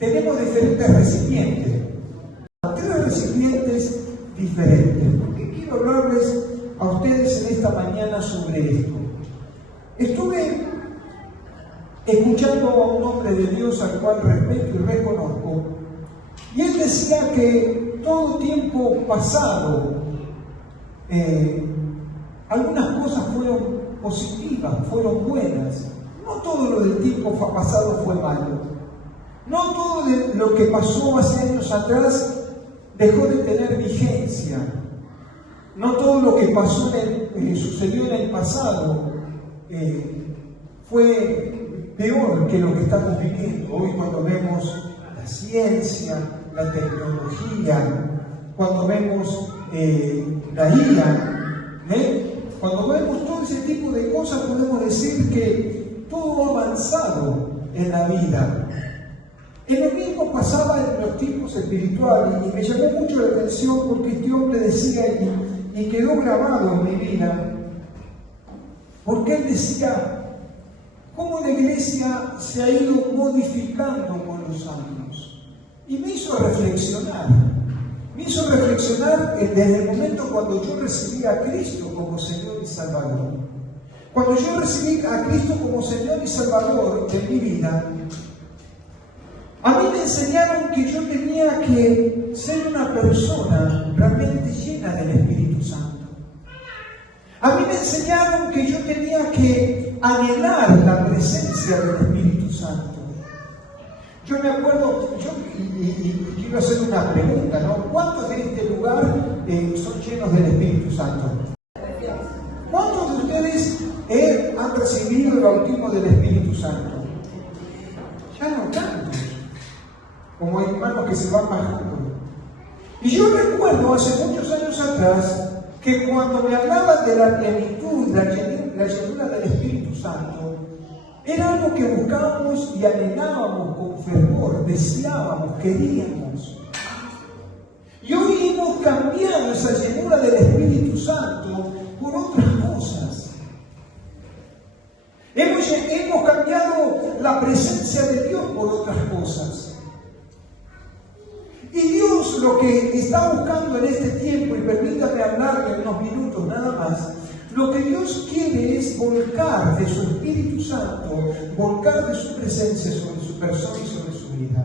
tenemos diferentes recipientes. Tres recipientes diferentes. Porque quiero hablarles a ustedes en esta mañana sobre esto. Estuve escuchando a un hombre de Dios al cual respeto y reconozco, y él decía que todo tiempo pasado, algunas cosas fueron positivas, fueron buenas. No todo lo del tiempo pasado fue malo. No todo lo que pasó hace años atrás dejó de tener vigencia. No todo lo que pasó sucedió en el pasado fue peor que lo que estamos viviendo. Hoy cuando vemos la ciencia, la tecnología, cuando vemos la IA, cuando vemos todo ese tipo de cosas, podemos decir que todo ha avanzado en la vida. En lo mismo pasaba en los tiempos espirituales, y me llamó mucho la atención porque este hombre decía, y quedó grabado en mi vida, porque él decía cómo la iglesia se ha ido modificando con los años. Y me hizo reflexionar desde el momento cuando yo recibí a Cristo como Señor y Salvador. Cuando yo recibí a Cristo como Señor y Salvador de mi vida, a mí me enseñaron que yo tenía que ser una persona realmente llena del Espíritu Santo. A mí me enseñaron que yo tenía que anhelar la presencia del Espíritu Santo. Yo me acuerdo, y quiero hacer una pregunta, ¿no? ¿Cuántos de este lugar son llenos del Espíritu Santo? ¿Cuántos de ustedes han recibido el bautismo del Espíritu Santo? Ya no tantos, como hay hermanos que se van bajando. Y yo recuerdo hace muchos años atrás que cuando me hablaban de la plenitud, la llenura del Espíritu Santo, era algo que buscábamos y anhelábamos con fervor, deseábamos, queríamos. Y hoy hemos cambiado esa llenura del Espíritu Santo por otras cosas. Hemos cambiado la presencia de Dios por otras cosas. Y Dios lo que está buscando en este tiempo, y permítame hablar en unos minutos nada más, lo que Dios quiere es volcar de su Espíritu Santo, volcar de su presencia sobre su persona y sobre su vida.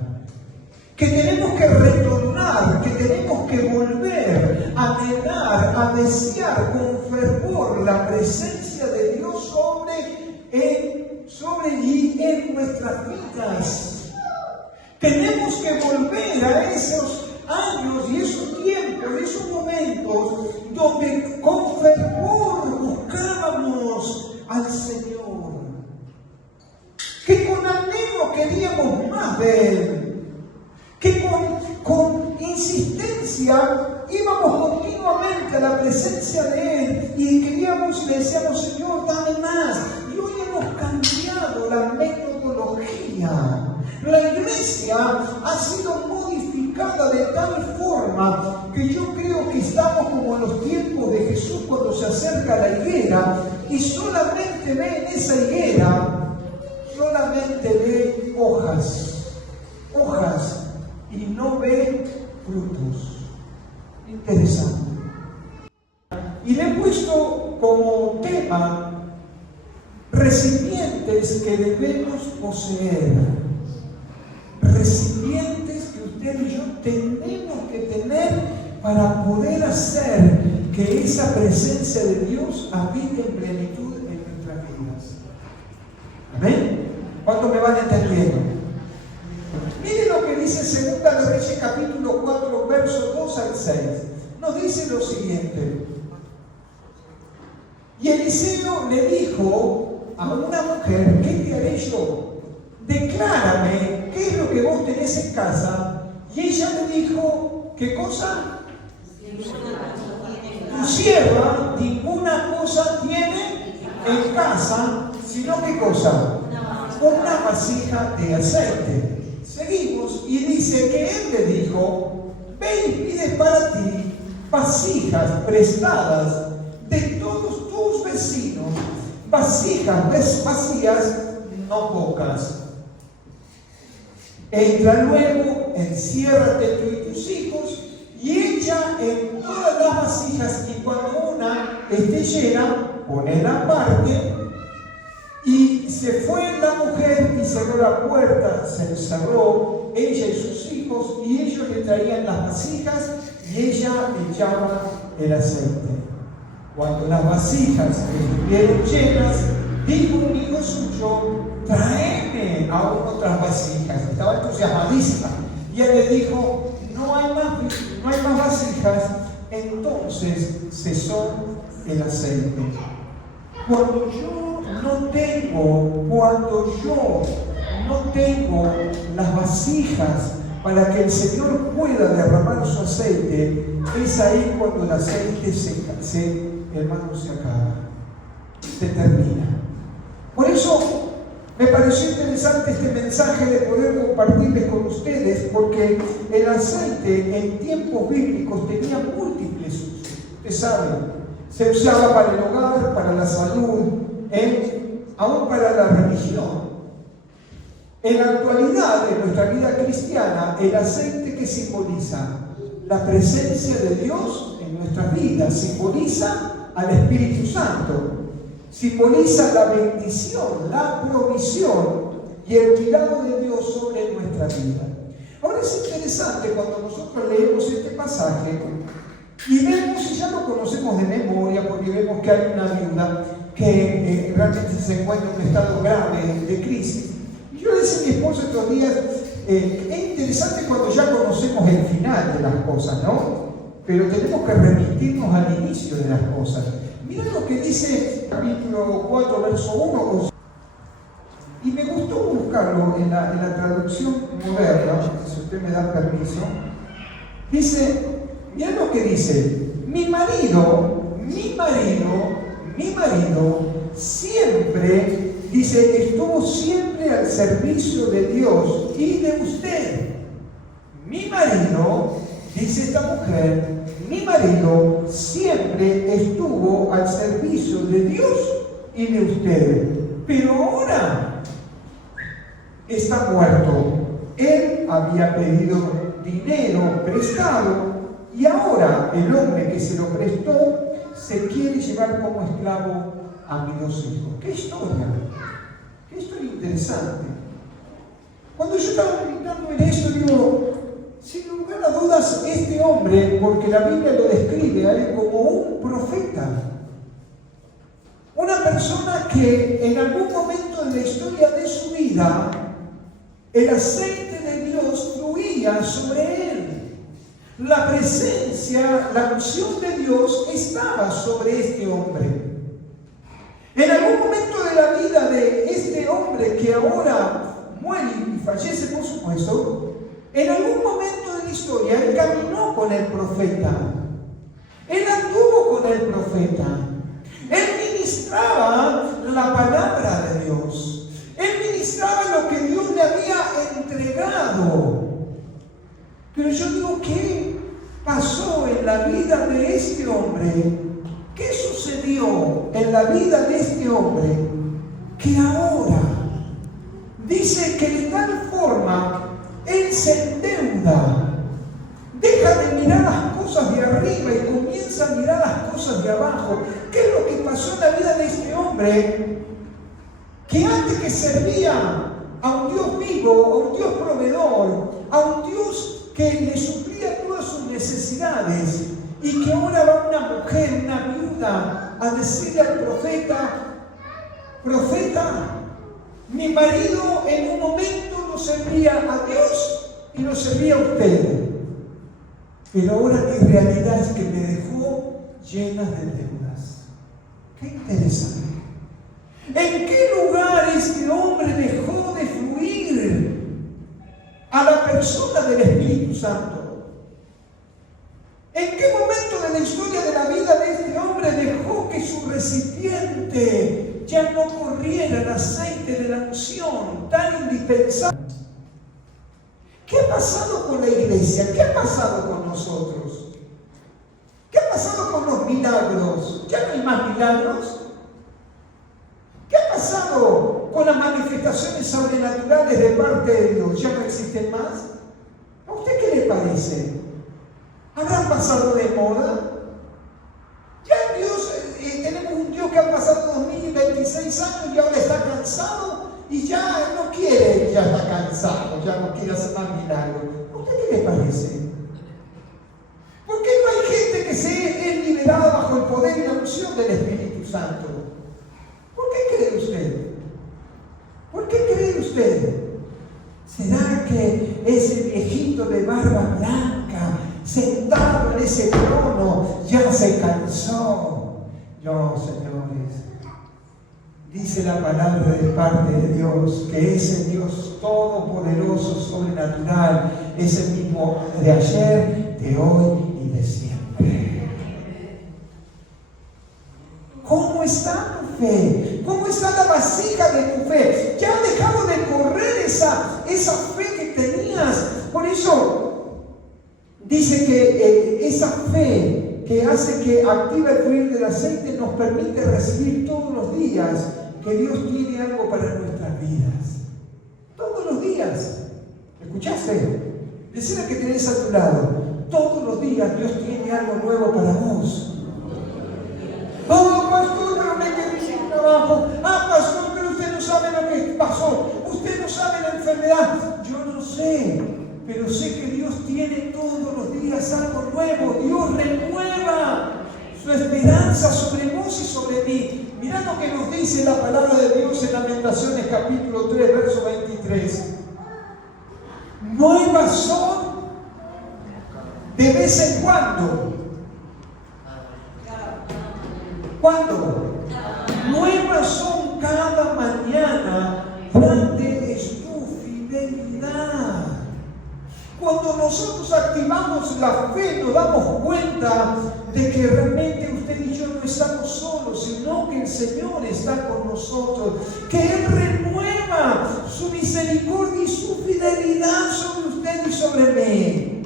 Que tenemos que retornar, que tenemos que volver a anhelar, a desear con fervor la presencia de Dios sobre y en nuestras vidas. Tenemos que volver a esos años y esos tiempos, esos momentos donde con fervor buscábamos al Señor, que con anhelo queríamos más de Él, que con insistencia íbamos continuamente a la presencia de Él y queríamos y le decíamos, Señor, dame más. Y hoy hemos cambiado la metodología. La iglesia ha sido modificada de tal forma que yo creo que estamos como en los tiempos de Jesús cuando se acerca a la higuera y solamente ve en esa higuera, solamente ve hojas y no ve frutos. Interesante. Y le he puesto como tema recipientes que debemos poseer. Recipientes que usted y yo tenemos que tener para poder hacer que esa presencia de Dios habite en plenitud en nuestras vidas. ¿Amén? ¿Cuántos me van entendiendo? Miren lo que dice 2 de Reyes capítulo 4, versos 2 al 6. Nos dice lo siguiente. Y Eliseo le dijo a una mujer, ¿qué te haré yo? Declárame qué es lo que vos tenés en casa. Y ella le dijo, ¿qué cosa? Tu sierva ninguna cosa tiene en casa, sino ¿qué cosa? Una vasija de aceite. Seguimos y dice que él le dijo, ve y pide para ti vasijas prestadas de todos tus vecinos, vasijas vacías, no pocas. Entra luego, enciérrate tú y tus hijos y echa en todas las vasijas, y cuando una esté llena, ponela aparte. Y se fue la mujer y cerró la puerta, se encerró ella y sus hijos, y ellos le traían las vasijas y ella echaba el aceite. Cuando las vasijas estuvieron llenas, dijo un hijo suyo: tráeme aún otras vasijas. Estaba entusiasmadísima. Y él le dijo: no hay más vasijas. Entonces cesó el aceite. Cuando yo no tengo las vasijas para que el Señor pueda derramar su aceite, es ahí cuando el aceite hermano, se acaba, se termina. Por eso me pareció interesante este mensaje de poder compartirles con ustedes, porque el aceite en tiempos bíblicos tenía múltiples usos. Ustedes saben, se usaba para el hogar, para la salud, aún para la religión. En la actualidad de nuestra vida cristiana, el aceite que simboliza la presencia de Dios en nuestras vidas, simboliza al Espíritu Santo, simboliza la bendición, la provisión y el cuidado de Dios sobre nuestra vida. Ahora es interesante cuando nosotros leemos este pasaje y vemos, y ya lo conocemos de memoria, porque vemos que hay una viuda que realmente se encuentra en un estado grave de crisis. Y yo le decía a mi esposo estos días, es interesante cuando ya conocemos el final de las cosas, ¿no? Pero tenemos que remitirnos al inicio de las cosas. Mira lo que dice capítulo 4, verso 1. Y me gustó buscarlo en la traducción moderna, si usted me da permiso. Dice, mira lo que dice: mi marido siempre, dice, estuvo siempre al servicio de Dios y de usted. Mi marido, dice esta mujer, mi marido siempre estuvo al servicio de Dios y de usted, pero ahora está muerto. Él había pedido dinero prestado y ahora el hombre que se lo prestó se quiere llevar como esclavo a mis 2 hijos. ¡Qué historia! ¡Qué historia interesante! Cuando yo estaba meditando en esto, digo, sin lugar a dudas, este hombre, porque la Biblia lo describe a él como un profeta, una persona que en algún momento de la historia de su vida, el aceite de Dios fluía sobre él. La presencia, la unción de Dios estaba sobre este hombre. En algún momento de la vida de este hombre que ahora muere y fallece, por supuesto, en algún momento de la historia él caminó con el profeta. Él anduvo con el profeta. Él ministraba la palabra de Dios. Él ministraba lo que Dios le había entregado. Pero yo digo, ¿qué pasó en la vida de este hombre? ¿Qué sucedió en la vida de este hombre? Que ahora dice que de tal forma él se endeuda, deja de mirar las cosas de arriba y comienza a mirar las cosas de abajo. ¿Qué es lo que pasó en la vida de este hombre? Que antes que servía a un Dios vivo, a un Dios proveedor, a un Dios que le suplía todas sus necesidades, y que ahora va una mujer, una viuda, a decirle al profeta: profeta, mi marido en un momento lo servía a Dios y lo servía a usted, pero ahora mi realidad es que me dejó llena de deudas. Qué interesante. ¿En qué lugar este hombre dejó de fluir a la persona del Espíritu Santo? ¿En qué momento de la historia de la vida de este hombre dejó que su recipiente ya no corriera el aceite de la unción tan indispensable? ¿Qué ha pasado con la iglesia? ¿Qué ha pasado con nosotros? ¿Qué ha pasado con los milagros? ¿Ya no hay más milagros? ¿Qué ha pasado con las manifestaciones manifestaciones sobrenaturales de parte de Dios ya no existen más? ¿A usted qué le parece? ¿Habrán pasado de moda? Ya Dios, tenemos un Dios que ha pasado 2026 años y ahora está cansado y ya no quiere, ya está cansado, ya no quiere hacer más milagros. ¿A usted qué le parece? ¿Por qué no hay gente que es liberada bajo el poder y la unción del Espíritu Santo? ¿Por qué cree usted? ¿Por qué cree usted? ¿Será que ese viejito de barba blanca, sentado en ese trono, ya se cansó? No, señores. Dice la palabra de parte de Dios que ese Dios todopoderoso, sobrenatural, es el mismo de ayer, de hoy y de siempre. ¿Cómo está tu fe? ¿Cómo está la vasija de tu fe? Ya has dejado de correr esa fe que tenías. Por eso dice que esa fe que hace que activa el fluir del aceite nos permite recibir todos los días que Dios tiene algo para nuestras vidas. Todos los días. ¿Escuchaste? Decirle que tenés a tu lado. Todos los días Dios tiene algo nuevo para vos. Oh, pastor, pero me quedé sin trabajo. Ah, pastor, pero usted no sabe lo que pasó. Usted no sabe la enfermedad. Yo no sé, pero sé que Dios tiene todos los días algo nuevo. Dios renueva su esperanza sobre vos y sobre mí. Mirá lo que nos dice la palabra de Dios en Lamentaciones capítulo 3, verso 23. Nuevas son de vez en cuando. ¿Cuándo? Nuevas son cada mañana. Grande es tu fidelidad. Cuando nosotros activamos la fe, nos damos cuenta de que realmente usted y yo no estamos solos, sino que el Señor está con nosotros, que Él renueva su misericordia y su fidelidad sobre usted y sobre mí.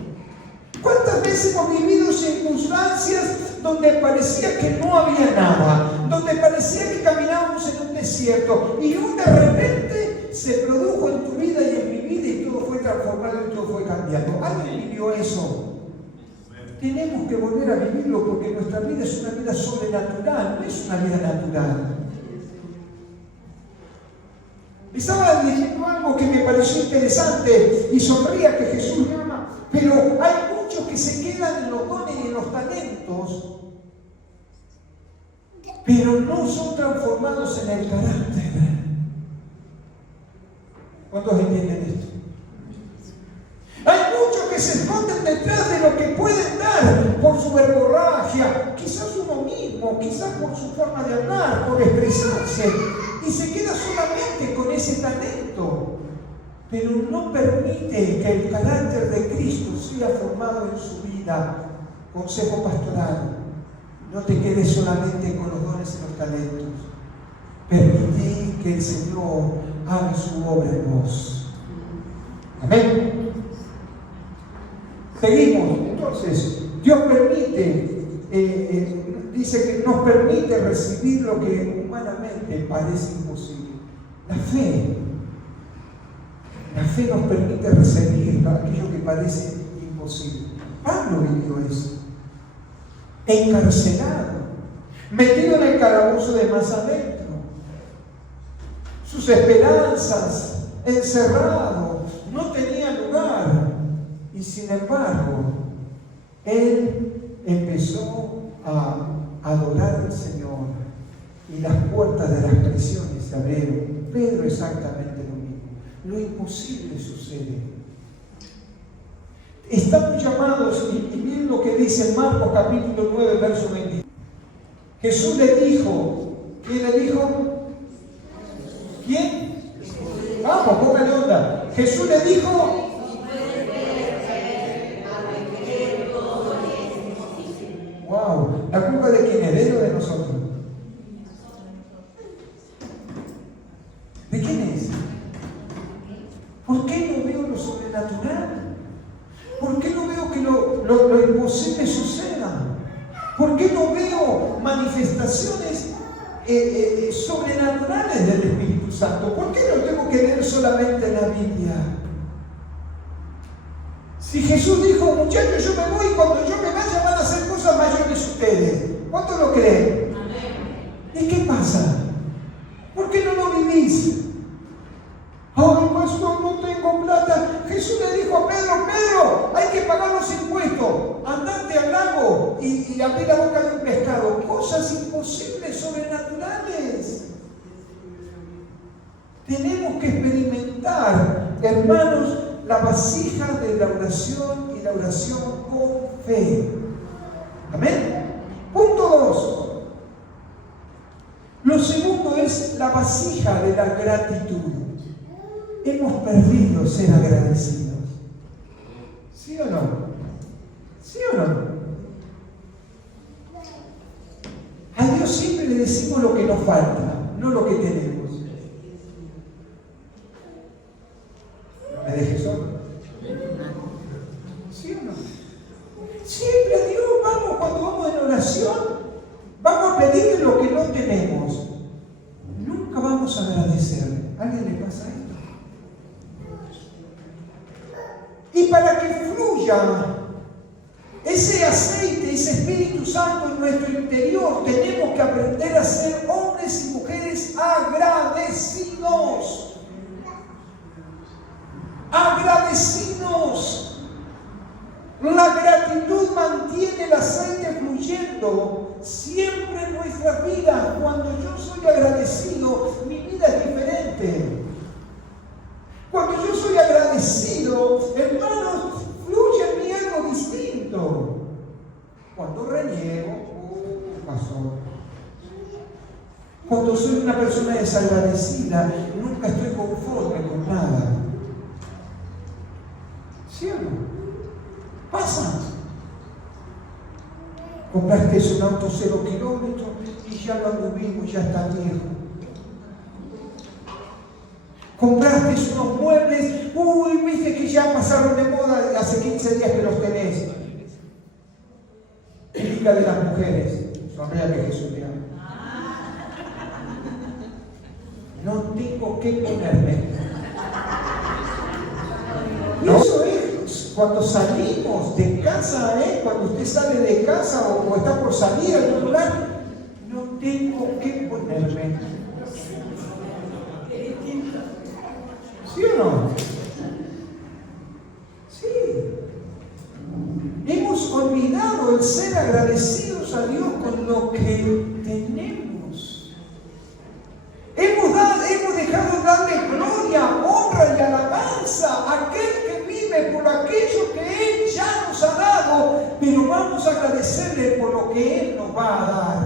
¿Cuántas veces hemos vivido circunstancias donde parecía que no había nada, donde parecía que caminábamos en un desierto y de repente se produjo en tu vida y en mi vida y todo fue transformado y todo fue cambiado? ¿Alguien vivió eso? Tenemos que volver a vivirlo porque nuestra vida es una vida sobrenatural, no es una vida natural. Estaba diciendo algo que me pareció interesante y sonría que Jesús llama, pero hay muchos que se quedan en los dones y en los talentos, pero no son transformados en el carácter. ¿Cuántos entienden esto? Hay muchos que se esconden detrás de lo que pueden dar por su verborragia, quizás uno mismo, quizás por su forma de hablar, por expresarse, y se queda solamente con ese talento, pero no permite que el carácter de Cristo sea formado en su vida. Consejo pastoral: no te quedes solamente con los dones y los talentos. Permití que el Señor haga su obra en vos. Amén. Seguimos. Entonces, Dios permite, dice que nos permite recibir lo que humanamente parece imposible. La fe nos permite recibir aquello que parece imposible. Pablo vivió eso. Encarcelado, metido en el calabozo de más adentro, sus esperanzas, encerrado, no tenía lugar. Y sin embargo, él empezó a adorar al Señor y las puertas de las prisiones se abrieron. Pedro exactamente lo mismo. Lo imposible sucede. Estamos llamados, y miren lo que dice Marcos capítulo 9, verso 20. Jesús le dijo, ¿quién le dijo? ¿Quién? Vamos, póngale onda. Jesús le dijo, wow, ¿la culpa de quién es? ¿De él o de nosotros? ¿De quién es? ¿Por qué no veo lo sobrenatural? ¿Por qué no veo que lo imposible suceda? ¿Por qué no veo manifestaciones sobrenaturales del Espíritu Santo? ¿Por qué lo tengo que leer solamente en la Biblia? Si Jesús dijo, muchachos, yo me voy y cuando yo me vaya van a hacer cosas mayores ustedes. ¿Cuánto lo creen? ¿Y qué pasa? ¿Por qué no lo vivís? Ay, pastor, no tengo plata. Jesús le dijo a Pedro, Pedro, hay que pagar los impuestos. Andate al lago y abrí la boca de un pescado. Cosas imposibles, sobrenaturales. Tenemos que experimentar, hermanos, la vasija de la oración y la oración con fe. Amén. Punto 2. Lo segundo es la vasija de la gratitud. Hemos perdido ser agradecidos. ¿Sí o no? ¿Sí o no? A Dios siempre le decimos lo que nos falta, no lo que tenemos. ¿Me dejes solo? ¿Sí o no? Siempre a Dios vamos, cuando vamos en oración, vamos a pedirle lo que no tenemos. Nunca vamos a agradecerle. ¿A alguien le pasa esto? Y para que fluya ese aceite, ese Espíritu Santo en nuestro interior, tenemos que aprender a ser hombres y mujeres agradecidos. Agradecidos. La gratitud mantiene el aceite fluyendo siempre en nuestras vidas. Cuando yo soy agradecido, mi vida es diferente. Cuando yo soy agradecido, hermanos, fluye en mí algo distinto. Cuando reniego, pasó. Cuando soy una persona desagradecida, nunca estoy conforme con nada. ¿Sí o no? Pasa. Compraste un auto 0 kilómetros y ya lo anduvimos, ya está viejo. Compraste unos muebles, viste que ya pasaron de moda, hace 15 días que los tenés. Típica de las mujeres, sonría que Jesús te ama. No tengo que ponerme. Y eso es cuando salimos de casa, cuando usted sale de casa o está por salir a algún lugar, no tengo que ponerme. ¿Sí o no? Sí. Hemos olvidado el ser agradecidos a Dios con lo que tenemos. Hemos dejado de darle gloria, honra y alabanza a aquel que vive por aquello que Él ya nos ha dado, pero vamos a agradecerle por lo que Él nos va a dar.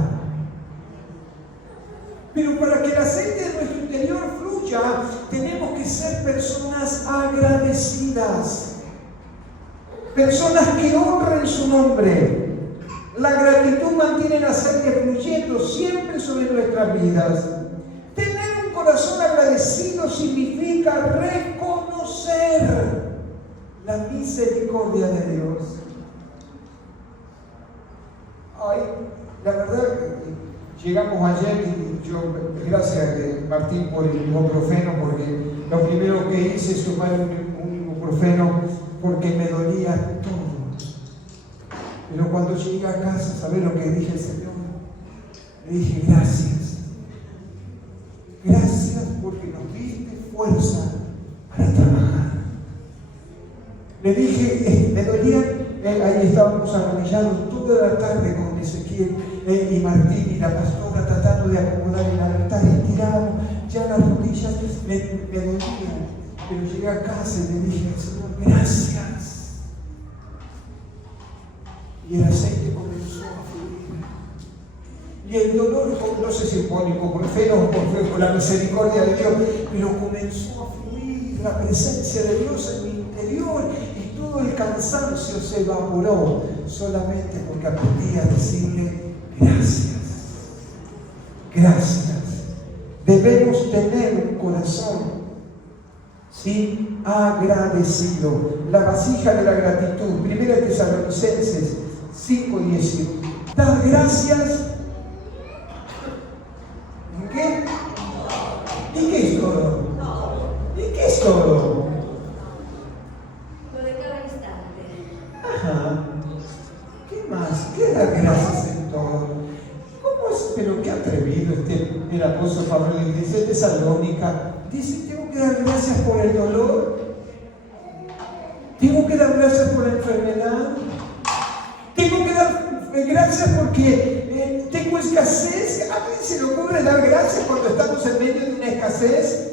Pero para que el aceite de nuestro interior fluya, tenemos que ser personas agradecidas. Personas que honren su nombre. La gratitud mantiene el aceite fluyendo siempre sobre nuestras vidas. Tener un corazón agradecido significa reconocer la misericordia de Dios. Ay, la verdad que llegamos ayer y yo, gracias Martín por el ibuprofeno, porque lo primero que hice es tomar un ibuprofeno porque me dolía todo. Pero cuando llegué a casa, ¿sabés lo que dije al Señor? Le dije, gracias. Gracias porque nos diste fuerza para trabajar. Le dije, me dolían, ahí estábamos arrodillados toda la tarde con Ezequiel y Martín y la pastora tratando de acomodar el altar y tirado, ya las rodillas me dolían. Pero llegué a casa y le dije al Señor, gracias. Y el aceite comenzó a fluir. Y el dolor, no sé si por fe o por la misericordia de Dios, pero comenzó a fluir la presencia de Dios en mi interior y todo el cansancio se evaporó solamente porque aprendí a decirle gracias. Gracias. Debemos tener un corazón, ¿sí?, agradecido. La vasija de la gratitud. 1 Tesalonicenses 5:18. Dar gracias. ¿En qué? ¿Y qué es todo? Ajá. ¿Qué más? ¿Qué dar gracias en todo? ¿Cómo es? Pero qué atrevido el apóstol Pablo en la iglesia de Tesalónica. Dice, tengo que dar gracias por el dolor. Tengo que dar gracias por la enfermedad. Tengo que dar gracias porque tengo escasez. ¿A quién se le ocurre dar gracias cuando estamos en medio de una escasez?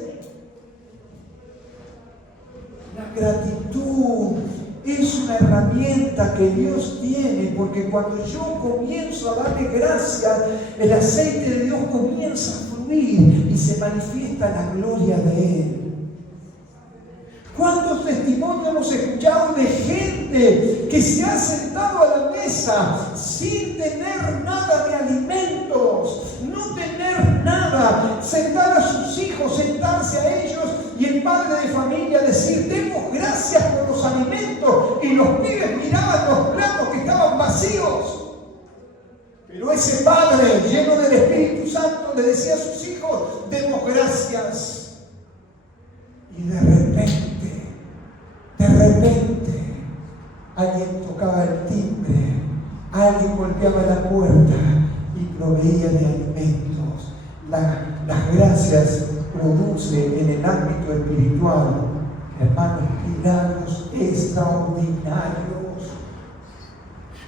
La gratitud es una herramienta que Dios tiene, porque cuando yo comienzo a darle gracias, el aceite de Dios comienza a fluir y se manifiesta la gloria de Él. ¿Cuántos testimonios hemos escuchado de gente que se ha sentado a la mesa sin tener nada de alimentos, no tener nada, sentar a sus hijos, sentarse a ellos y el padre de familia decir, demos gracias por los alimentos, y los pibes miraban los platos que estaban vacíos? Pero ese padre, lleno del Espíritu Santo, le decía a sus hijos, demos gracias. Y de repente, alguien tocaba el timbre, alguien golpeaba la puerta y proveía de alimentos. Las gracias producen en el ámbito espiritual, hermanos, milagros extraordinarios.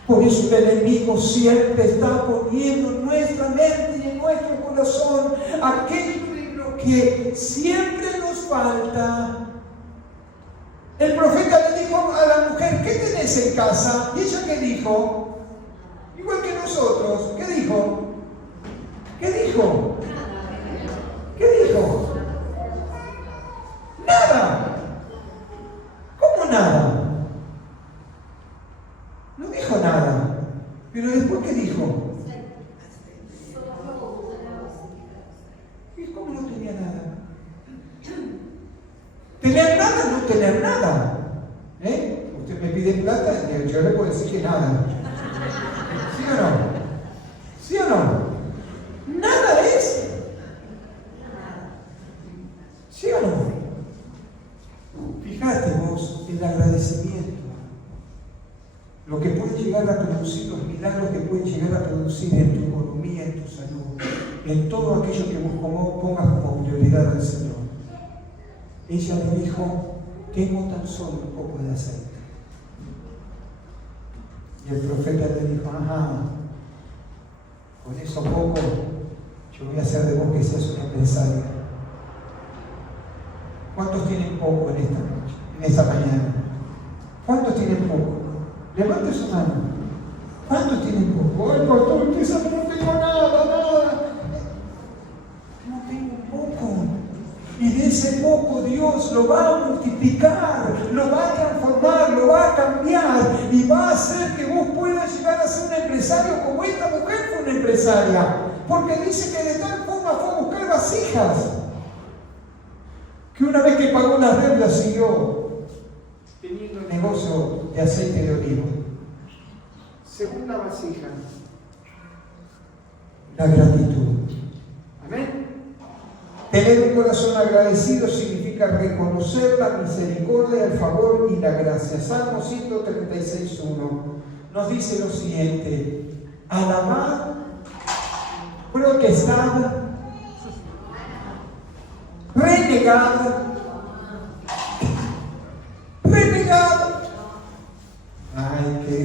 Por eso el enemigo siempre está poniendo en nuestra mente y en nuestro corazón aquello de lo que siempre nos falta. El profeta le dijo a la mujer, ¿qué tenés en casa? ¿Y ella qué dijo? Igual que nosotros. ¿Qué dijo? ¿Qué dijo? ¿Qué dijo? Nada. ¿Cómo nada? No dijo nada. Pero después, ¿qué dijo? ¿Y cómo no tenía nada? ¿Tener nada? No tener nada. Usted me pide plata, yo le puedo decir que nada. ¿Sí o no? ¿Sí o no? Nada es. ¿Sí o no? Fíjate vos, el agradecimiento. Lo que puede llegar a producir, los milagros que pueden llegar a producir en tu economía, en tu salud, en todo aquello que vos pongas como prioridad al Señor. Ella le dijo, tengo tan solo un poco de aceite. Y el profeta le dijo, ajá, con eso poco, yo voy a hacer de vos que seas una empresaria. ¿Cuántos tienen poco en esta mañana? ¿Cuántos tienen poco? Levante su mano. ¿Cuántos tienen poco? Ay, pastor, usted sabe que no tengo nada. No tengo poco. Y de ese poco Dios lo va a multiplicar, lo va a transformar, lo va a cambiar y va a hacer que vos puedas llegar a ser un empresario como esta mujer fue una empresaria. Porque dice que de tal forma fue a buscar vasijas, que una vez que pagó las deudas siguió teniendo el negocio de aceite de olivo. Segunda vasija, la gratitud. Amén. Tener un corazón agradecido significa reconocer la misericordia, el favor y la gracia. Salmo 136:1 nos dice lo siguiente: alabad, protestad, renegad. Ay, que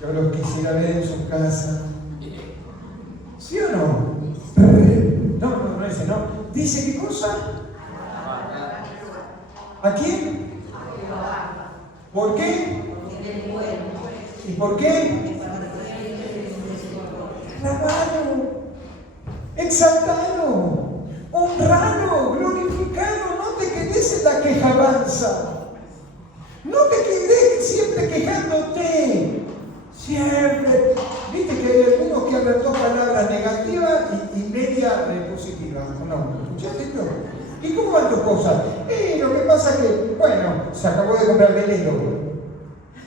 yo los quisiera ver en su casa. ¿Sí o no? No, ese no. ¿Dice qué cosa? ¿A quién? ¿Por qué? ¿Y por qué? Alabado, exaltado, honrado, glorificado. No te quedes en la quejabanza. No te quedes siempre quejándote. Siempre. Viste que hay algunos que hablan dos palabras negativas y media positiva. No, ¿escuchaste esto? ¿Y cómo van tus cosas? Lo que pasa es que, bueno, se acabó de comprar velero.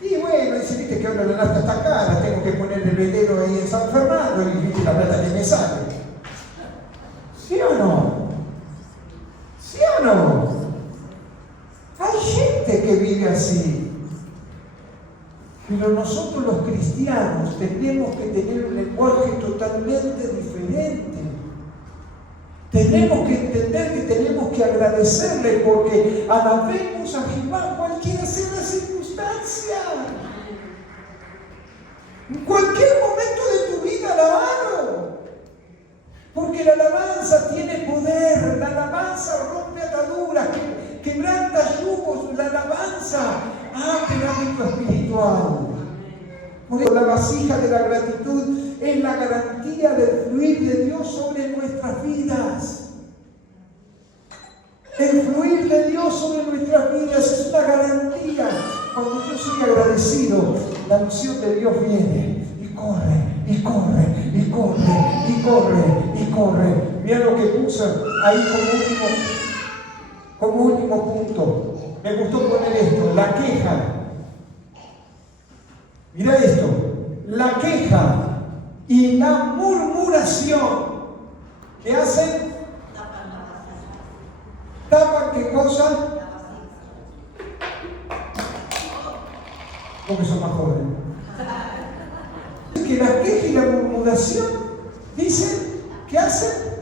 Y bueno, dice, viste que ahora la nafta está cara, tengo que poner el velero ahí en San Fernando y viste la plata que me sale. ¿Sí o no? ¿Sí o no? Hay gente que vive así. Pero nosotros los cristianos tenemos que tener un lenguaje totalmente diferente. Tenemos que entender que tenemos que agradecerle porque alabemos a Jehová cualquiera sea la circunstancia. En cualquier momento de tu vida, alabalo. Porque la alabanza tiene poder, la alabanza rompe ataduras, quebranta yugos, la alabanza abre el ámbito espiritual. Por eso la vasija de la gratitud es la garantía del fluir de Dios sobre nuestras vidas. El fluir de Dios sobre nuestras vidas es una garantía. Cuando yo soy agradecido, la unción de Dios viene y corre, y corre, y corre, y corre, y corre. Mira lo que puse ahí como último punto. Me gustó poner esto, la queja. Mira esto, la queja y la murmuración. ¿Qué hacen? ¿Tapan qué cosa? Porque son más jóvenes. Que la queja y la murmuración dicen, ¿qué hacen?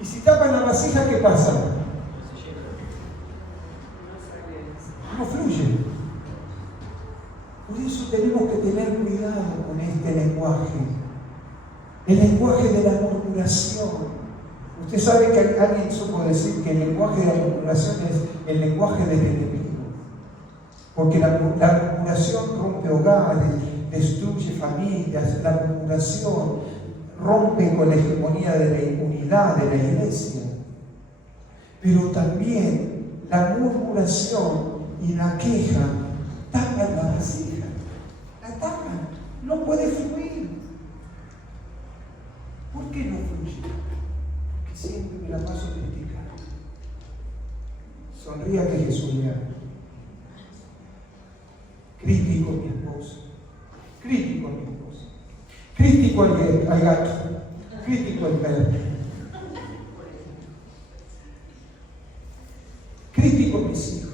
Y si tapan la vasija, ¿qué pasa? No fluye. Por eso tenemos que tener cuidado con este lenguaje. El lenguaje de la murmuración. Usted sabe que alguien supo decir que el lenguaje de la murmuración es el lenguaje del enemigo. Porque la murmuración rompe hogares, destruye familias, la murmuración rompe con la hegemonía de la impunidad de la iglesia. Pero también la murmuración y la queja tapan la vasija, la tapan, no puede fluir. ¿Por qué no fluye? Porque siempre me la paso criticando. Sonría que Jesús le ama. Crítico mi esposo, crítico mi esposo, crítico al gato, crítico al perro, crítico a mis hijos.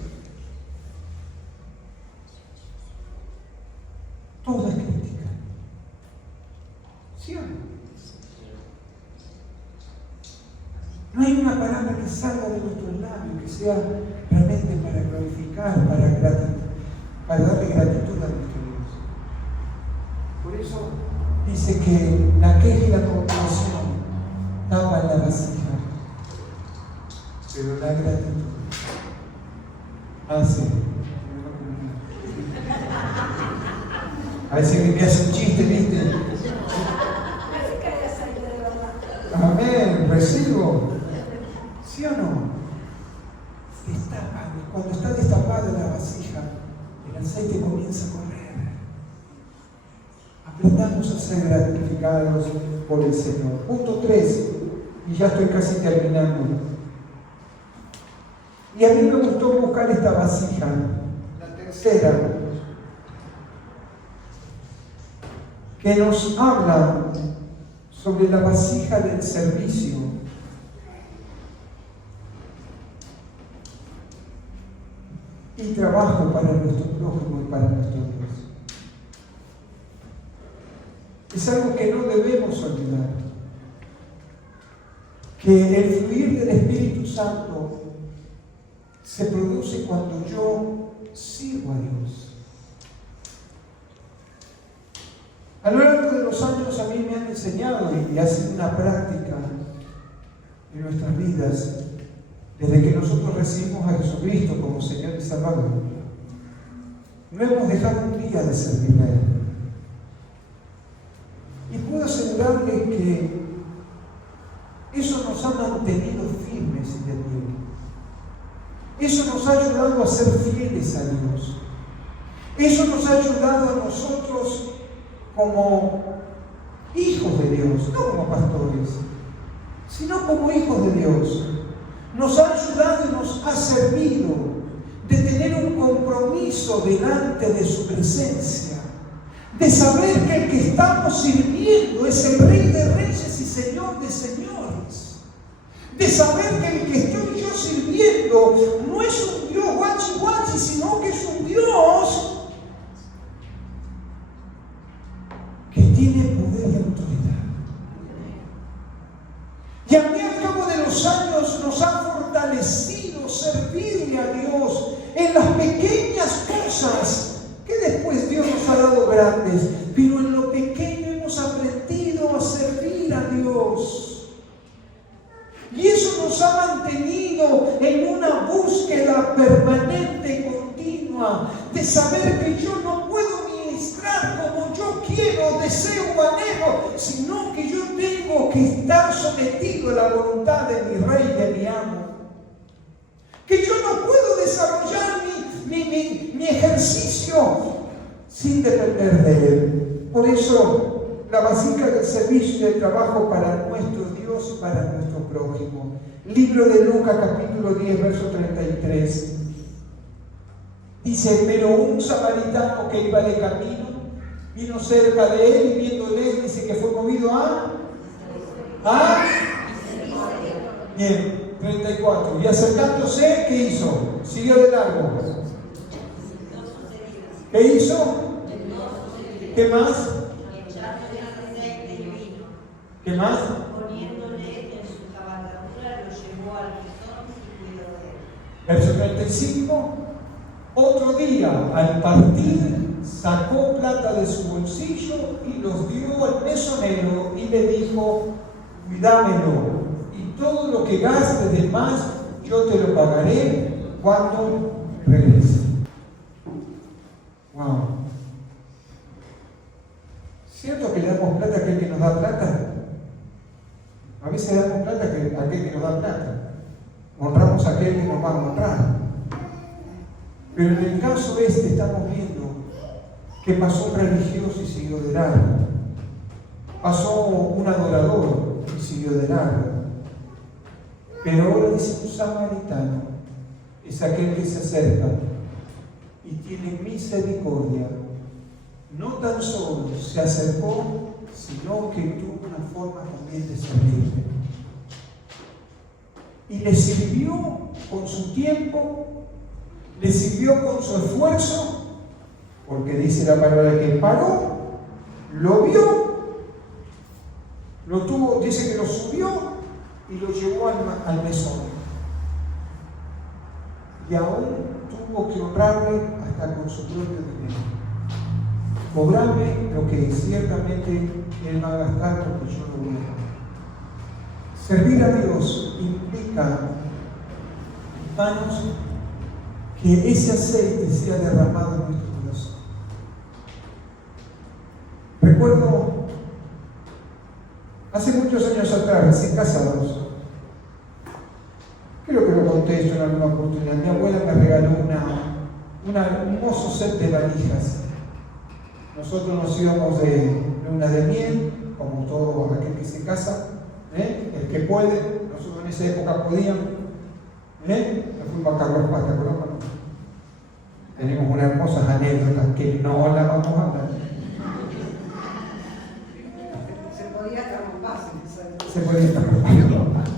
Todo es crítica. ¿Sí o no? No hay una palabra que salga de nuestros labios que sea realmente para glorificar, para darle gratitud a nuestro Dios. Por eso dice que la queja y la murmuración tapan la vasija, pero la gratitud hace. A veces me hace un chiste, ¿viste? Amén, recibo. ¿Sí o no? Destapa. Cuando está destapada la vasija, el aceite comienza a correr. Aprendamos a ser gratificados por el Señor. Punto 3, y ya estoy casi terminando. Y a mí me gustó buscar esta vasija, la tercera, que nos habla sobre la vasija del servicio. Y trabajo para nuestro prójimo y para nuestro Dios. Es algo que no debemos olvidar. Que el fluir del Espíritu Santo se produce cuando yo sirvo a Dios. A lo largo de los años a mí me han enseñado y ha sido una práctica en nuestras vidas desde que nosotros recibimos a Jesucristo como Señor y Salvador. No hemos dejado un día de servirle a Él. Y puedo asegurarle que eso nos ha mantenido firmes y de pie. Eso nos ha ayudado a ser fieles a Dios. Eso nos ha ayudado a nosotros como hijos de Dios, no como pastores, sino como hijos de Dios. Nos ha ayudado y nos ha servido de tener un compromiso delante de su presencia, de saber que el que estamos sirviendo es el Rey de Reyes y Señor de Señores, de saber que el que estoy yo sirviendo no es un Dios guachi guachi, sino que es servirle a Dios en las pequeñas cosas que después Dios nos ha dado grandes, pero en lo pequeño hemos aprendido a servir a Dios. Y eso nos ha mantenido en una búsqueda permanente, continua, de saber que yo no puedo ministrar como yo quiero, deseo o anhelo, sino que yo tengo que estar sometido a la voluntad de mi Rey, de mi amo. Que yo no puedo desarrollar mi ejercicio sin depender de Él. Por eso, la vasija del servicio y del trabajo para nuestro Dios y para nuestro prójimo. Libro de Lucas, capítulo 10, verso 33. Dice, pero un samaritano que iba de camino, vino cerca de él y viéndole, dice que fue movido Bien, 34. Y acercándose, ¿qué hizo? Siguió de largo. ¿Qué hizo? ¿Qué más? ¿Qué más? Poniéndole en su cabalgadura, lo llevó al mesón y cuidó de él. Verso 35. Otro día, al partir, sacó plata de su bolsillo y los dio al mesonero y le dijo, cuídamelo, y todo lo que gastes de más, yo te lo pagaré cuando regrese. Wow. ¿Cierto que le damos plata a aquel que nos da plata? A veces le damos plata a aquel que nos da plata. Honramos a aquel que nos va a honrar. Pero en el caso estamos viendo que pasó un religioso y siguió de largo. Pasó un adorador y siguió de largo. Pero ahora dice un samaritano, es aquel que se acerca y tiene misericordia. No tan solo se acercó, sino que tuvo una forma también de servirle. Y le sirvió con su tiempo, le sirvió con su esfuerzo, porque dice la palabra que paró, lo vio, lo tuvo, dice que lo subió y lo llevó al mesón. Y aún tuvo que honrarle hasta con su propio dinero. Cobrarme lo que ciertamente Él va a gastar porque yo lo voy a pagar. Servir a Dios implica, hermanos, que ese aceite sea derramado en nuestro corazón. Recuerdo, hace muchos años atrás, recién casados, creo que lo conté yo en alguna oportunidad, mi abuela me regaló un hermoso set de valijas. Nosotros nos íbamos de luna de miel, como todo aquel que se casa, el que puede, nosotros en esa época podíamos, nos fuimos a Carlos Paz, ¿te acuerdas? Tenemos unas hermosas anécdotas que no las vamos a hablar. Se podía Carlos Paz. Se podía Carlos Paz.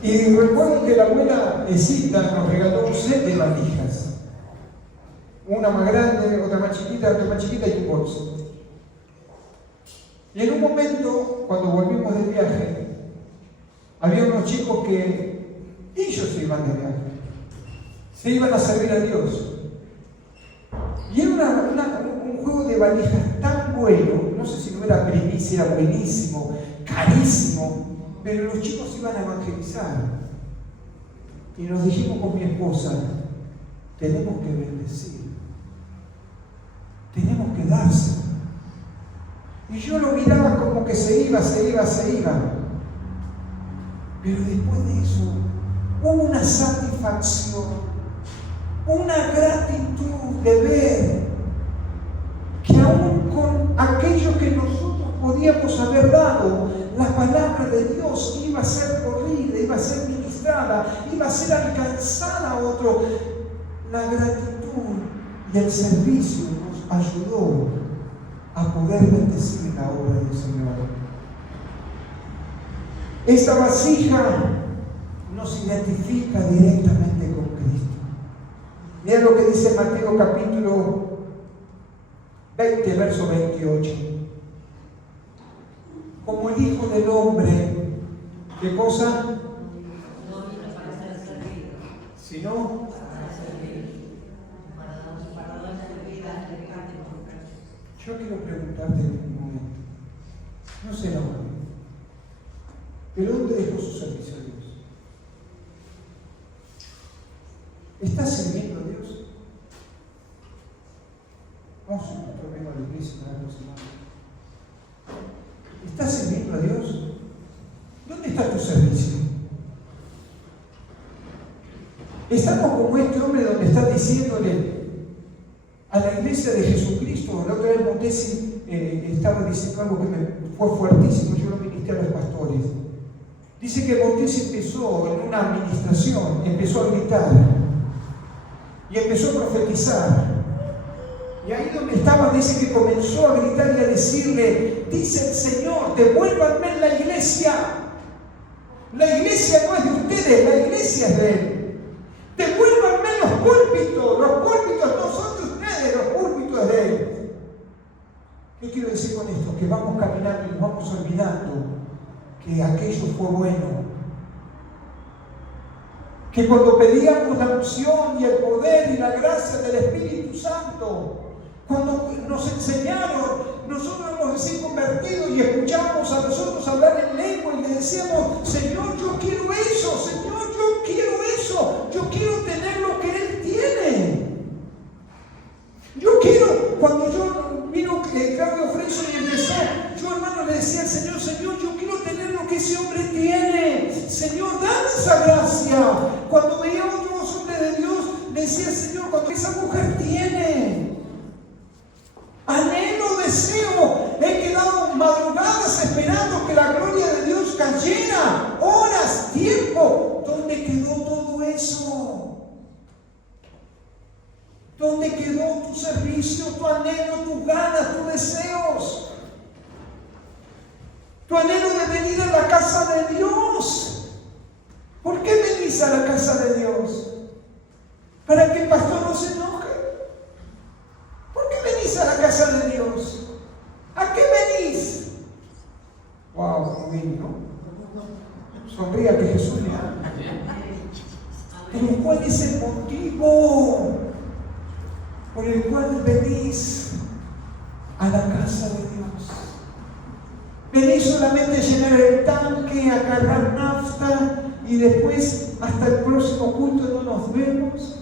Y recuerdo que la abuela Esita nos regaló un set de valijas. Una más grande, otra más chiquita y un bolso. Y en un momento, cuando volvimos del viaje, había unos chicos que ellos se iban de viaje. Se iban a servir a Dios. Y era un juego de valijas tan bueno, no sé si no era primicia, era buenísimo, carísimo, pero los chicos iban a evangelizar. Y nos dijimos con mi esposa, tenemos que bendecir, tenemos que darse. Y yo lo miraba como que se iba. Pero después de eso, hubo una satisfacción, una gratitud de ver que aún con aquello que nosotros podíamos haber dado, la palabra de Dios iba a ser corrida, iba a ser ministrada, iba a ser alcanzada a otro. La gratitud y el servicio nos ayudó a poder bendecir la obra del Señor. Esta vasija nos identifica directamente con Cristo. Mira lo que dice Mateo capítulo 20, verso 28. Como el Hijo del Hombre, ¿qué cosa? Si no, yo quiero preguntarte en este momento, no sé la hora, pero ¿dónde dejó su servicio a Dios? ¿Estás sirviendo a Dios? Vamos a nosotros vengo a la iglesia una vez por semana. ¿Estás sirviendo a Dios? ¿Dónde está tu servicio? Estamos como este hombre donde está diciéndole a la iglesia de Jesucristo. La otra vez Montesi estaba diciendo algo que me fue fuertísimo, yo lo ministré a los pastores. Dice que Montesi empezó en una administración, empezó a gritar y empezó a profetizar. Y ahí donde estaba dice que comenzó a gritar y a decirle, dice el Señor, devuélvanme en la iglesia. La iglesia no es de ustedes, la iglesia es de Él. Devuélvanme los púlpitos no son de ustedes, los púlpitos es de Él. ¿Qué quiero decir con esto? Que vamos caminando y nos vamos olvidando que aquello fue bueno. Que cuando pedíamos la unción y el poder y la gracia del Espíritu Santo, cuando nos enseñaron, nosotros hemos recién convertido y escuchamos a nosotros hablar en lengua y le decíamos, Señor, yo quiero eso, Señor, yo quiero eso, yo quiero tener lo que Él tiene. Yo quiero, cuando yo vino Claudio Frenzo y empezó, yo hermano le decía al Señor, Señor, yo quiero tener lo que ese hombre tiene. Señor, dame esa gracia. Cuando veía a otros hombres de Dios, le decía al Señor, cuando esa mujer tiene. Anhelo, deseo, he quedado madrugadas esperando que la gloria de Dios cayera, horas, tiempo. ¿Dónde quedó todo eso? ¿Dónde quedó tu servicio, tu anhelo, tus ganas, tus deseos? Tu anhelo de venir a la casa de Dios. ¿Por qué venís a la casa de Dios? ¿Para que el pastor no se enoje? ¿Por qué venís a la casa de Dios? ¿A qué venís? Wow, muy bien, ¿no? Sonría que Jesús le ama. Pero ¿cuál es el motivo por el cual venís a la casa de Dios? Venís solamente a llenar el tanque, a cargar nafta y después hasta el próximo culto no nos vemos.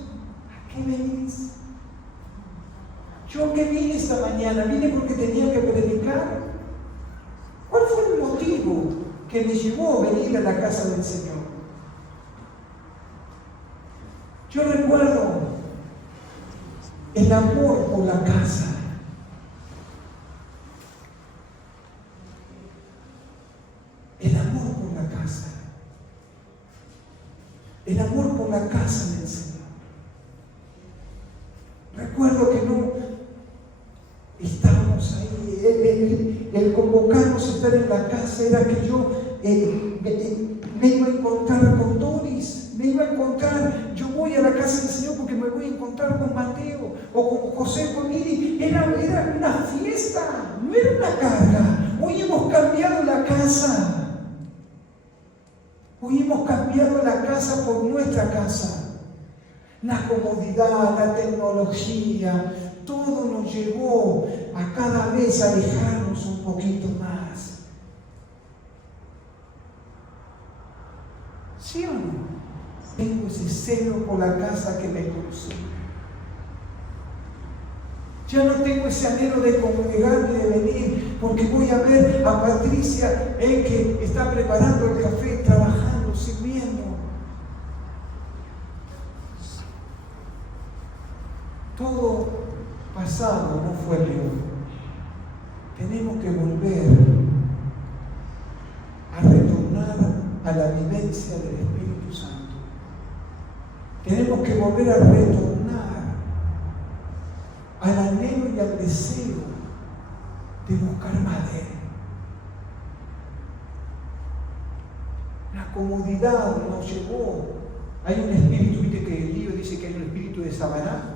¿A qué venís? ¿Yo qué vine esta mañana? ¿Vine porque tenía que predicar? ¿Cuál fue el motivo que me llevó a venir a la casa del Señor? Yo recuerdo el amor por la casa. El amor por la casa. El amor por la casa del Señor. Recuerdo que no estábamos ahí. El convocarnos a estar en la casa era que yo me iba a encontrar con Doris. Me iba a encontrar, yo voy a la casa del Señor porque me voy a encontrar con Mateo o con José, con Miri. Era una fiesta, no era una carga. Hoy hemos cambiado la casa. Hoy hemos cambiado la casa por nuestra casa. La comodidad, la tecnología, todo nos llevó a cada vez alejarnos un poquito más. ¿Sí o no? Tengo ese celo por la casa que me conocí. Ya no tengo ese anhelo de congregarme y de venir, porque voy a ver a Patricia que está preparando el café, trabajando, sirviendo. Todo pasado no fue peor. Tenemos que volver a retornar a la vivencia del Espíritu Santo. Tenemos que volver a retornar al anhelo y al deseo de buscar más de Él. La comodidad nos llevó. Hay un espíritu, viste que el libro dice que hay un espíritu de Sabaná.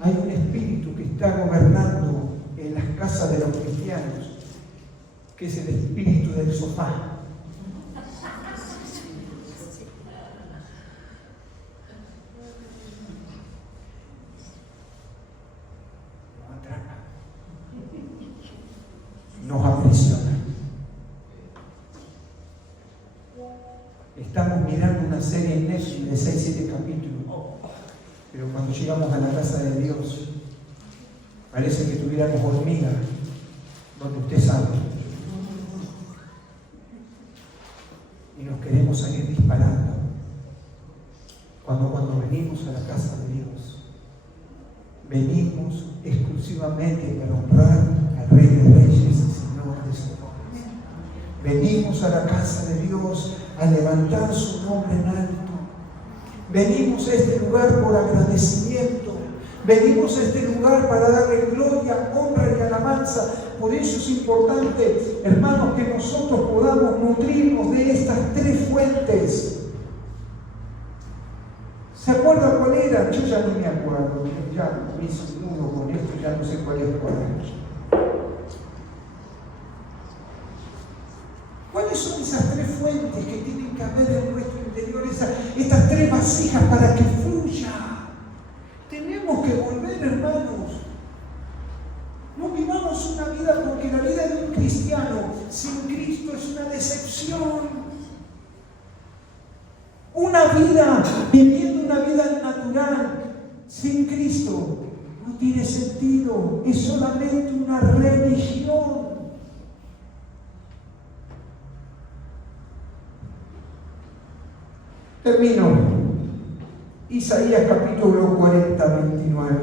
Hay un espíritu que está gobernando en las casas de los cristianos, que es el espíritu del sofá. estamos mirando una serie en Netflix de 6-7 capítulos, pero cuando llegamos a la casa de Dios, parece que tuviéramos hormigas, donde usted sabe, y nos queremos seguir disparando. Cuando venimos a la casa de Dios, venimos exclusivamente para honrar al Rey de Reyes y Señor de Señores. Venimos a la casa de Dios a levantar su nombre en alto. Venimos a este lugar por agradecimiento. Venimos a este lugar para darle gloria, honra y alabanza. Por eso es importante, hermanos, que nosotros podamos nutrirnos de estas tres fuentes. ¿Se acuerdan cuál era? Yo ya no me acuerdo. Ya me hice un nudo con esto, ya no sé cuál es cuál. ¿Cuáles son esas tres fuentes que tienen que haber en nuestro interior? Estas tres vasijas para que fluya. Tenemos que volver, hermanos. No vivamos una vida, porque la vida de un cristiano sin Cristo es una decepción. Una vida, viviendo una vida natural sin Cristo, no tiene sentido. Es solamente una religión. Termino. Isaías capítulo 40, 29.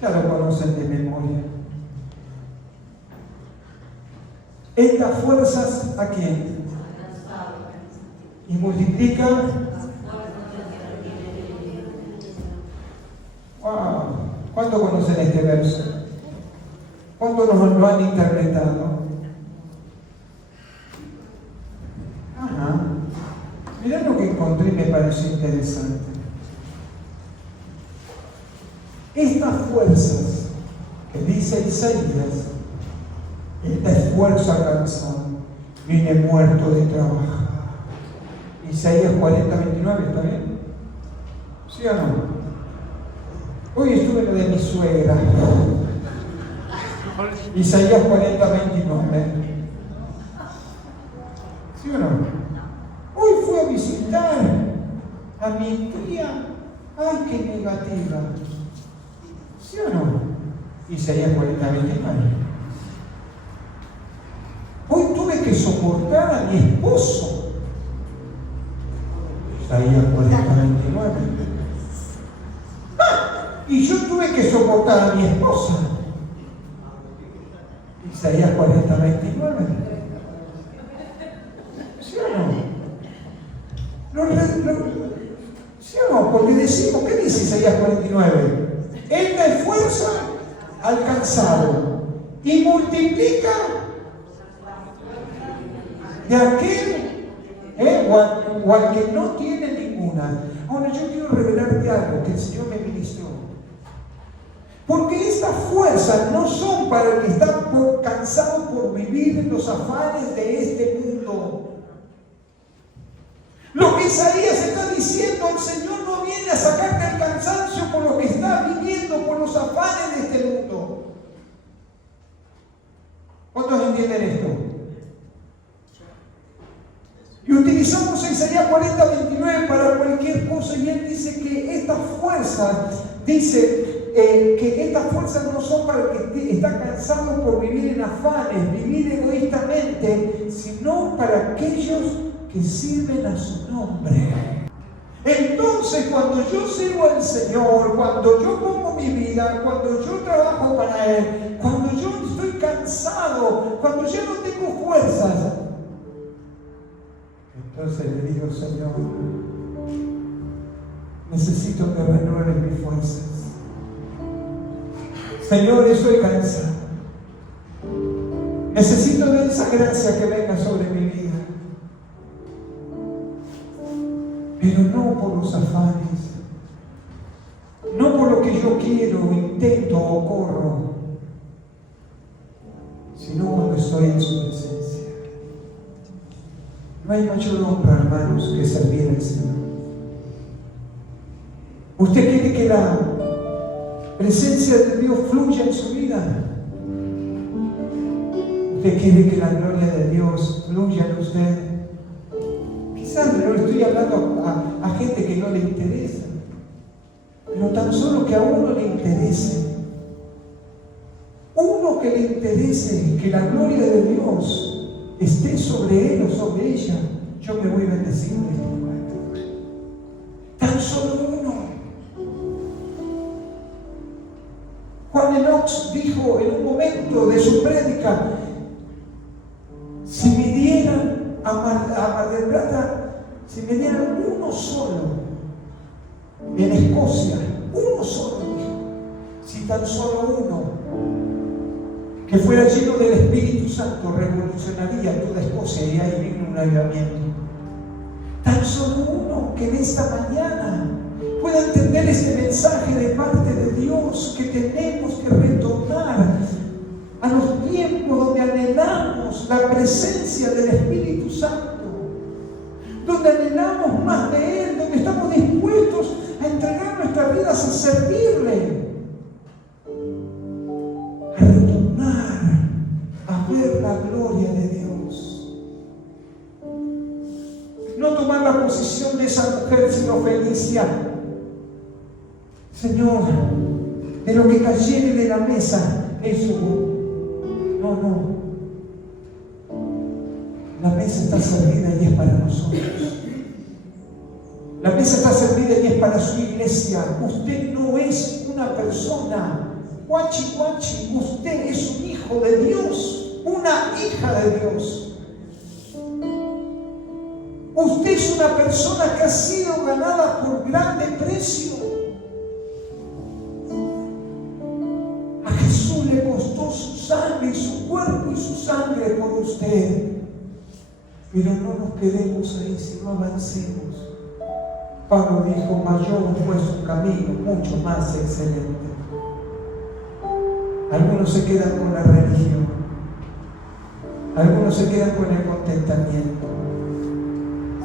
Ya lo conocen de memoria. Él da fuerzas ¿a quién? Y multiplica. Wow. ¿Cuánto conocen este verso? ¿Cuánto nos lo han interpretado? Ajá. Mirá lo que encontré y me pareció interesante. Estas fuerzas que dice Isaías, esta esfuerzo cansado, viene muerto de trabajo. Isaías 40, 29, ¿está bien? ¿Sí o no? Hoy estuve en lo de mi suegra. Isaías 40, 29. ¿Sí o no? Hoy fui a visitar a mi tía. ¡Ay, qué negativa! ¿Sí o no? Isaías 40, 29. Hoy tuve que soportar a mi esposo. Isaías 40, 29. Y yo tuve que soportar a mi esposa. Isaías 40, 29. ¿Sí o no? ¿Sí o no? Porque decimos, ¿qué dice Isaías 49? Él da fuerza al cansado y multiplica de aquel o al que no tiene ninguna. Ahora yo quiero revelarte algo que el Señor me ministró. Porque estas fuerzas no son para el que está cansado por vivir en los afanes de este mundo. Lo que Isaías está diciendo, el Señor no viene a sacarte el cansancio por lo que estás viviendo, por los afanes de este mundo. ¿Cuántos entienden esto? Y utilizamos Isaías 40, 29 para cualquier cosa, y él dice que estas fuerzas, que estas fuerzas no son para el que está cansado por vivir en afanes, vivir egoístamente, sino para aquellos que sirven a su nombre. Entonces, cuando yo sirvo al Señor, cuando yo pongo mi vida, cuando yo trabajo para Él, cuando yo estoy cansado, cuando ya no tengo fuerzas, entonces le digo, Señor, necesito que renueves mis fuerzas. Señor, estoy cansado. Necesito de esa gracia que venga sobre mi vida. Pero no por los afanes, no por lo que yo quiero, intento o corro, sino cuando estoy en su presencia. No hay mayor honra, hermanos, que servir al Señor. ¿Usted quiere que la presencia de Dios fluya en su vida? ¿Usted quiere que la gloria de Dios fluya en usted? Quizás no le estoy hablando a gente que no le interesa, pero tan solo que a uno le interese. Uno que le interese que la gloria de Dios esté sobre él o sobre ella, yo me voy bendecido de este lugar. Tan solo uno. Juan Enoch dijo en un momento de su prédica: si me dieran a Mar del Plata, si me dieran uno solo en Escocia, uno solo, dijo, si tan solo uno que fuera lleno del Espíritu Santo, revolucionaría toda Escocia y ahí vino un avivamiento. Tan solo uno que en esta mañana pueda entender este mensaje de parte de Dios, que tenemos que retornar a los tiempos donde anhelamos la presencia del Espíritu Santo, donde anhelamos más de Él, donde estamos dispuestos a entregar nuestras vidas a servirle, a retornar a ver la gloria de Dios. No tomar la posición de esa mujer, sino Felicia: Señor, de lo que cayere de la mesa, eso no. La mesa está servida y es para nosotros. La mesa está servida y es para su iglesia. Usted no es una persona guachi, usted es un hijo de Dios, una hija de Dios. Usted es una persona que ha sido ganada por grande precio. A Jesús le costó su sangre, su cuerpo y su sangre por usted. Pero no nos quedemos ahí, sino avancemos. Pablo dijo: mayor fue su camino, mucho más excelente. Algunos se quedan con la religión, algunos se quedan con el contentamiento.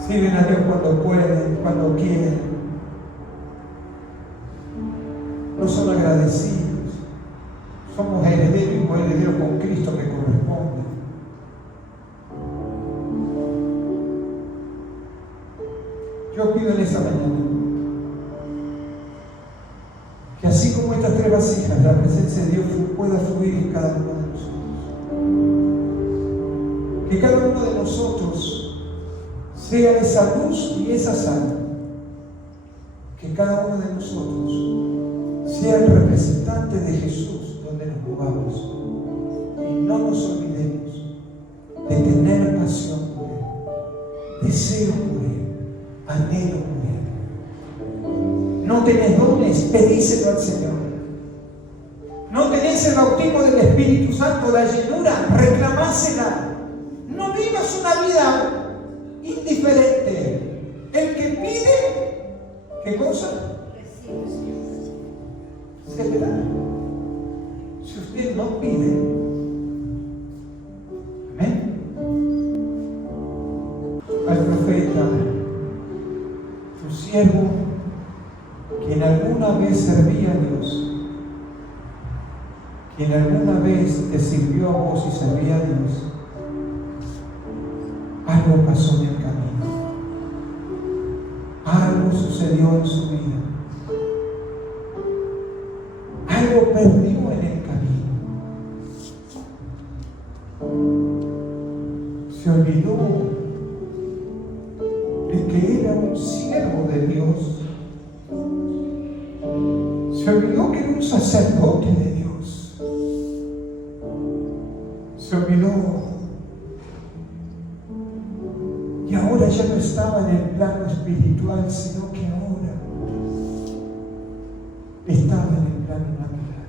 Sirven a Dios cuando pueden, cuando quieren. No son agradecidos. Somos herederos y coherederos con Cristo que corresponde. Yo pido en esta mañana que así como estas 3 vasijas, la presencia de Dios pueda fluir en cada uno de nosotros. Que cada uno de nosotros sea esa luz y esa sal. Que cada uno de nosotros sea el representante de Jesús donde nos movamos. Y no nos olvidemos de tener pasión por Él, deseo por Él, anhelo por Él. No tenés dones, pedíselo al Señor. No tenés el bautismo del Espíritu Santo, la llenura, reclamásela. No vivas una vida indiferente. El que pide, ¿qué cosa? Se le da. Si usted no pide, amén. Al profeta, tu siervo, quien alguna vez servía a Dios, quien alguna vez te sirvió a vos y servía a Dios, algo pasó en el camino, algo sucedió en su vida, algo perdió en el camino, se olvidó de que era un siervo de Dios, se olvidó que era un sacerdote de Dios, se olvidó y ahora ya no estaba en el plano espiritual, sino que ahora estaba en el plano natural.